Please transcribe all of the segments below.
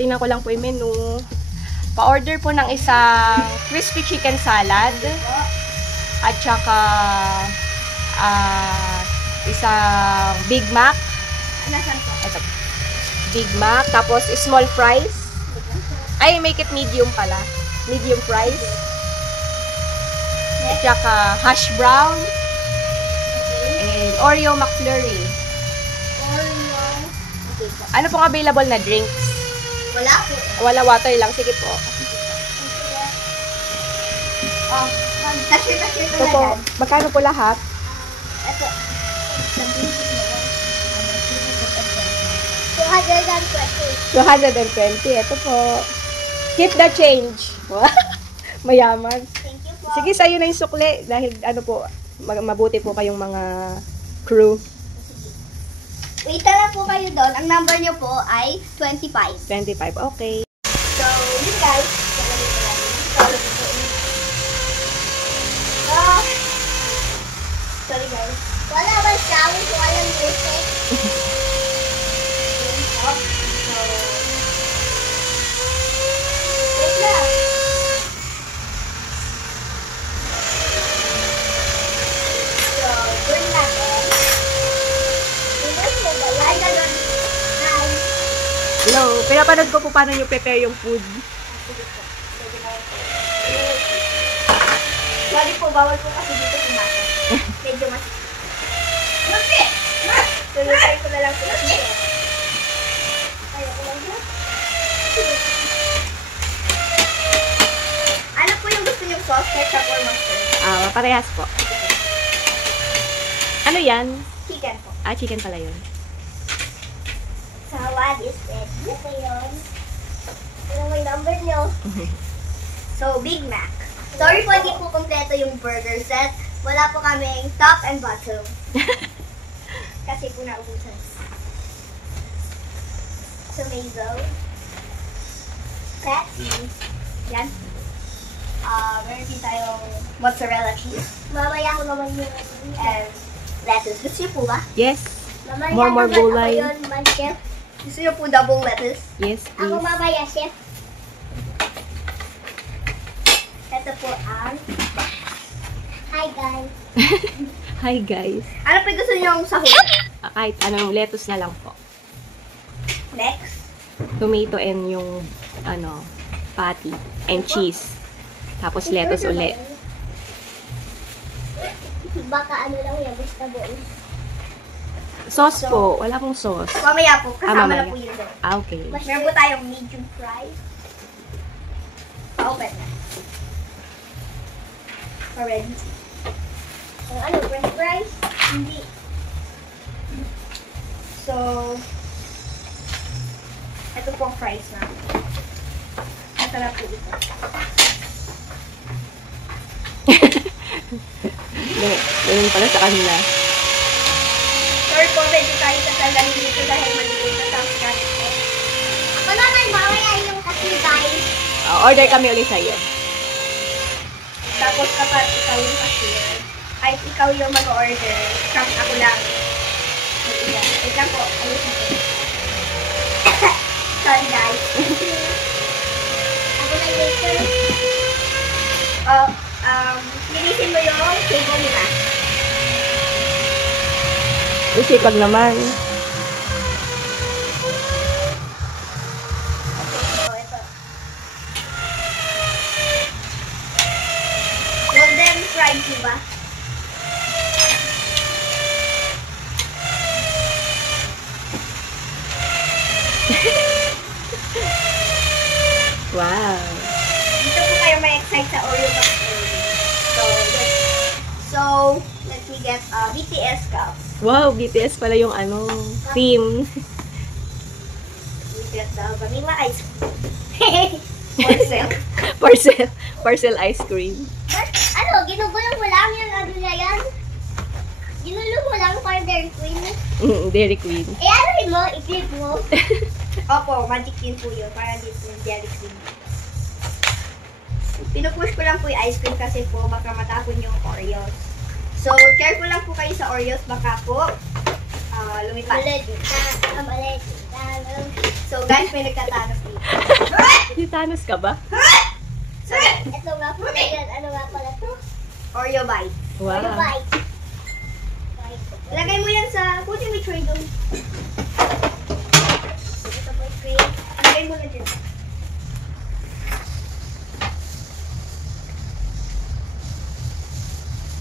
tingnan ko lang po yung menu. Pa-order po ng isang crispy chicken salad. At saka isang Big Mac. Ito. Big Mac. Tapos small fries. Ay, make it medium pala. Medium fries. At saka hash brown. And Oreo McFlurry. Ano pong available na drinks? Wala po. Wala, water lang. Sige po. Oh, cashier Ito po. Magkano po lahat? Ito. 220. 220. Ito po. Keep the change. Mayaman. Thank you po. Sige, sa'yo na yung sukli. Dahil ano po, mabuti po kayong mga crew. Wait na lang po kayo doon. Ang number nyo po ay 25. 25. Okay. So, yun guys. Sorry guys. Wala ba shower kung walang music? Wait lang. So, burn natin. Ay, gano'n. Hi. Hello. Pinapanood ko po paano nyo prepare yung food. Sorry po, bawal po kasi dito kumain. Medyo mas... Lupi! Tulutay ko na lang po kasi. Ayaw ko lang dyan. Ano po yung gusto niyong sauce? Ketchup or mustard? Parehas po. Ano yan? Chicken po. Chicken pala yun. So, what is it? Ito yun. Ano may number niyo? So, Big Mac. Sorry po, hindi po kompleto yung burger set. Wala po kaming top and bottom. Kasi po naubusan. Tomato. Pepsi. Yan. Meron din tayong mozzarella cheese. Mamaya ko naman yun. And lettuce. Gusto niyo po ba? Yes. Mamaya More naman gulay. ako yun, man, chef. Gusto niyo po double lettuce? Yes, Ako please. mamaya, chef. Ito po ang... Hi, guys. Hi, guys. Ano pa gusto niyo yung sahog? Kahit anong lettuce na lang po. Next. Tomato and yung, patty. And cheese. Tapos lettuce ulit. Baka ano lang yan, vegetable. Sauce po. Wala pong sauce. Mamaya po, kasama mamaya. na po yun doon. Okay. Meron po tayong medium fries. Pa-open na. Already. Ano, french fries? Hindi. So, ito pong fries na. Masarap po ito. Ganun pala sa kanila. Sorry po, medyo tayo tatanggalin dito dahil maliit na tapos natin po. Ako naman, mamaya yung kasi guys. Order kami ulit sa'yo. Tapos kapag ikaw yung cashier, ay ikaw yung mag-order, tapos ako lang. Wait lang po, ayos na po. Sorry guys. Ako lang later. Linisin mo yung table nila. Isipag naman. So, ito. Golden fried ba? Wow. Dito po kayo may excite sa Oreo McFlurry. So, let me get BTS cup. Wow, BTS pala yung theme. We get the vanilla ice cream. Parcel ice cream. Ano, ginugulong mo lang yung ano na yan? Ginulong mo lang para Dairy Queen? Dairy Queen. Ano mo? I-flip mo? Opo, magic yun po yun. Para dito yung Dairy Queen. Pinupush ko lang po yung ice cream kasi po baka matapon yung Oreos. So, careful lang po kayo sa Oreos. Baka po lumipad. So guys, may nagtatanong dito. Titanos ka ba? So, ito nga pala yan. Ano nga pala to? Oreo bite. Wow. Oreo bite. Lagay mo yan sa... Kunin mo yung tray doon. Ito po yung tray. Lagay mo na dyan.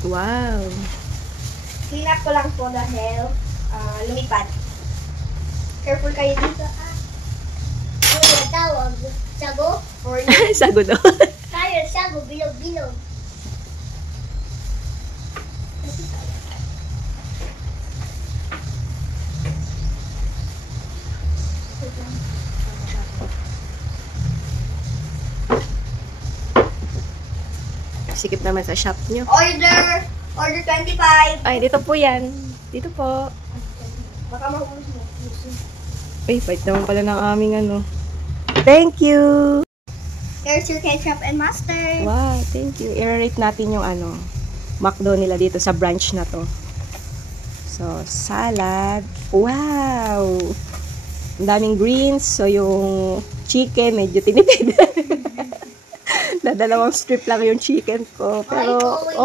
Wow. Clean up ko lang po dahil lumipad. Careful kayo dito. Ano yung tawag? Sago? Or Sago daw. tayo, sago, bilog-bilog. Sikip naman sa shop nyo. Order! Order 25! Ay, dito po yan. Dito po. Baka mahulog mo. Ay, bait naman pala ng aming ano. Thank you! There's your ketchup and mustard. Wow, thank you. I-rate natin yung ano, McDo nila dito sa branch na to. So, salad. Wow! Ang daming greens. So, yung chicken, medyo tinipid. Dadalawang strip lang yung chicken ko. Pero,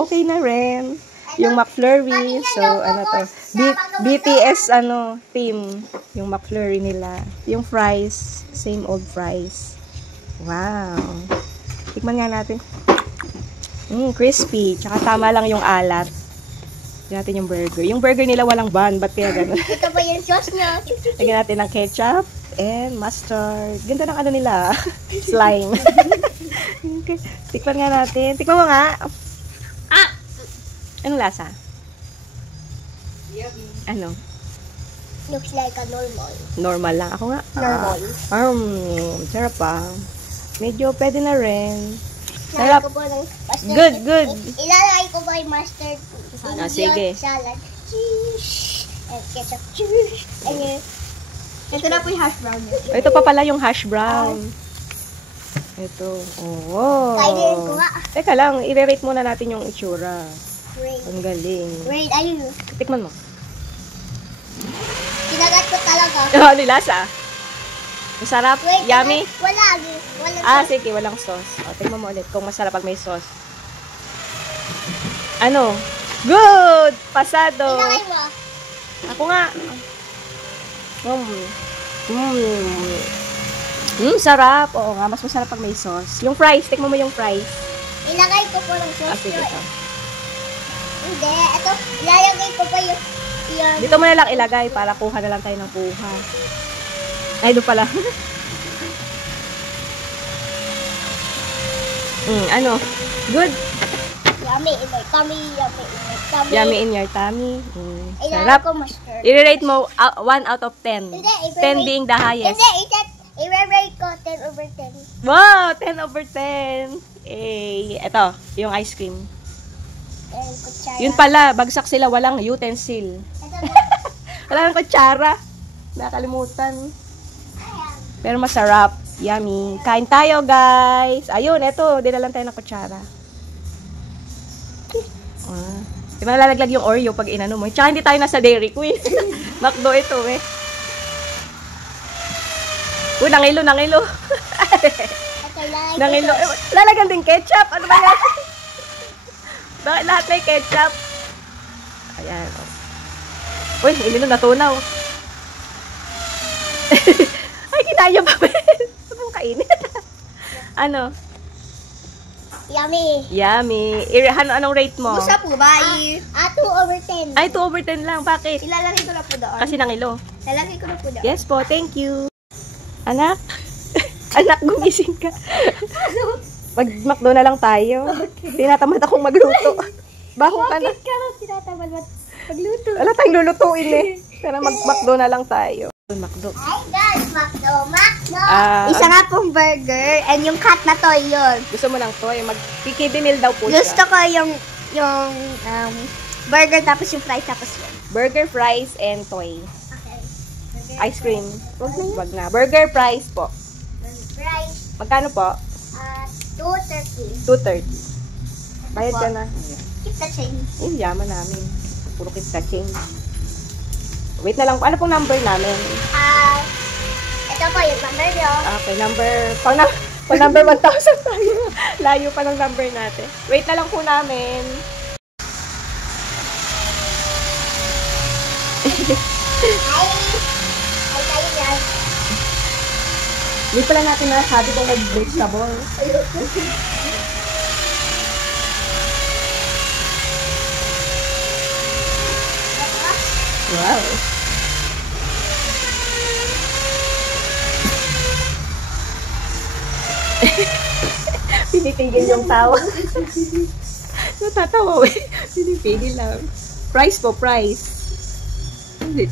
okay na rin. Yung McFlurry. So, ano to? BTS, ano, team. Yung McFlurry nila. Yung fries. Same old fries. Wow. Tikman nga natin. Crispy. Tsaka tama lang yung alat. Lagyan natin yung burger. Yung burger nila walang bun. Ba't kaya gano'n? Ito pa yung sauce niya. Lagyan natin ng ketchup and mustard. Ganda ng ano nila. Slime. Okay. Tikman nga natin. Tikman mo nga. Ah! Anong lasa? Ano? Looks like a normal. Normal lang. Ako nga. Normal. Sarap pa. Medyo pwede na rin. Ilalagay Sarap. ko po ng mustard. Good, good. Ilalagay ko ba yung mustard? Ah, sige. Salad. Cheese. And ketchup. Cheese. And yun. Ito na po yung hash brown niya. Ito pa pala yung hash brown. Ito. Oh. Kainin ko nga. Teka lang, i-rate muna natin yung itsura. Great. Ang galing. Great. Ayun. Tikman mo. Kinagat ko talaga. Ano yung lasa? Masarap? Wait, Yummy? Wala. Wala. Sige, walang sauce. O, tingnan mo ulit kung masarap pag may sauce. Ano? Good! Pasado! Ilagay mo. Ako nga. Sarap. Oo nga, mas masarap pag may sauce. Yung fries, tikman mo yung fries. Ilagay ko po ng sauce. Sige ito. Hindi. Ito. Ilalagay ko pa yung Dito mo na lang ilagay para kuha na lang tayo ng kuha. Ay, doon pala. Ano? Good? Yummy in my tummy. Yummy in my tummy. Yummy in your tummy. Ilalagay Sarap. ko mustard. I-rate mo 1 out of 10. Hindi, 10 being the highest. Hindi, i-rate ko 10 over 10. Wow! 10 over 10. Ito, yung ice cream. And kutsara. Yun pala, bagsak sila, walang utensil. Ito na. Wala nang kutsara. Nakalimutan. Ayan. Pero masarap. Yummy. Kain tayo, guys. Ayun, eto. Dinalan tayo ng kutsara. Di ba nalalaglag yung Oreo pag inano mo? Tsaka hindi tayo nasa Dairy Queen. McDo ito, eh. Nangilo. Ito, ilagay ko Nangilo. sauce. Lalagyan din ketchup. Ano ba yan? Bakit lahat may ketchup? Ayan. Uy, ilino natunaw. Ay, kinaya pa ba? Huwag mong kainin. Ano? Yummy. Yummy. Anong rate mo? Gusto po ba? 2 over 10. Ay, 2 over 10 lang. Bakit? Ilalagay ko na po doon. Kasi nangilo. Ilalagay ko na po doon. Yes po, thank you. Anak? Anak, gumising ka. Mag-McDo na lang tayo. Tinatamad akong magluto. Baho ka na. Bakit ka lang tinatamad magluto? Wala tayong lulutuin eh. Pero mag-McDo na lang tayo. McDo. Hi guys, Macdo. Isa nga pong burger and yung cut na to yun. Gusto mo lang to, yung mag-PKB meal daw po Gusto siya. ko yung burger tapos yung fries tapos yun. Burger, fries, and toy. Okay. Ice cream. Wag na. Burger, fries po. Fries, Magkano po? 2.30. 230. Bayad ka na. Keep the change. Yung yaman namin. Puro kita change. Wait na lang. Ano pong number namin? Ito po yung number nyo. Okay, pang number 1,000 tayo. Layo pa ng number natin. Wait na lang po namin. Ay kayo yan. Hindi pala natin nasabi kung nag-vegetable. Wow. Pinipigil yung tawa. Natatawa eh. Pinipigil lang. Price po, price.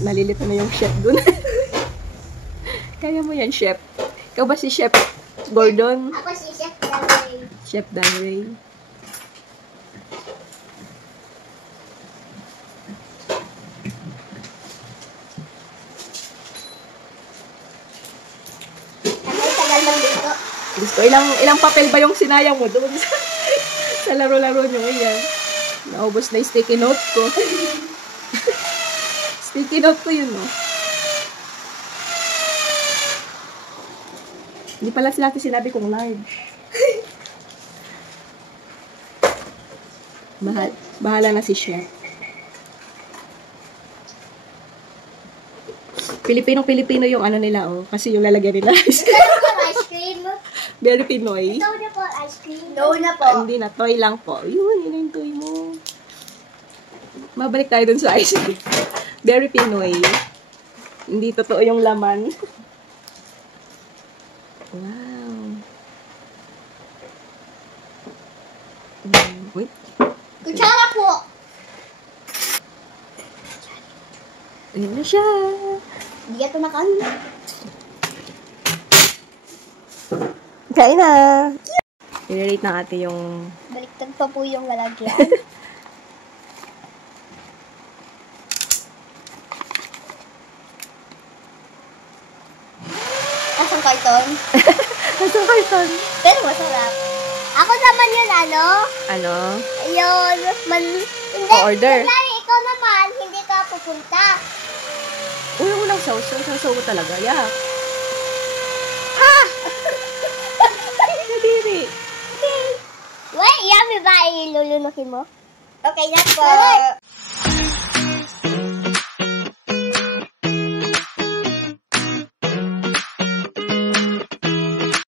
Nalilito na yung chef dun. Kaya mo yan, chef. Ikaw ba si Chef Gordon? Ako si Chef Danray. Chef Danray. Tagal lang dito. Gusto, ilang papel ba yung sinayang mo doon sa laro-laro nyo yan? Naubos na yung sticky note ko. Sticky note ko yun, no? Hindi pala sila sinabi kong large. Bahala na si Chef. Pilipino yung ano nila, oh. Kasi yung lalagyan nila. Ito po ice cream. Very Pinoy. Ito na po ice cream. No na po. Hindi na, toy lang po. Yun yung toy mo. Mabalik tayo dun sa ice cream. Very Pinoy. Hindi totoo yung laman. Wow. Wait. Kutsara po. Ayun na siya. Hindi ka tumakan. Kain na. I-rate na ate yung... Baliktad pa po yung lalagyan. Asang karton? Asang karton? Pero masarap. Ako naman yun, ano? Ano? Yun, hindi. O-order. Kunyari, ikaw naman, hindi ka pupunta. Uy, walang sauce. Sauce mo talaga. Yeah. Ah! Nadiri. Wait, yummy ba ilulunukin mo? Okay na po.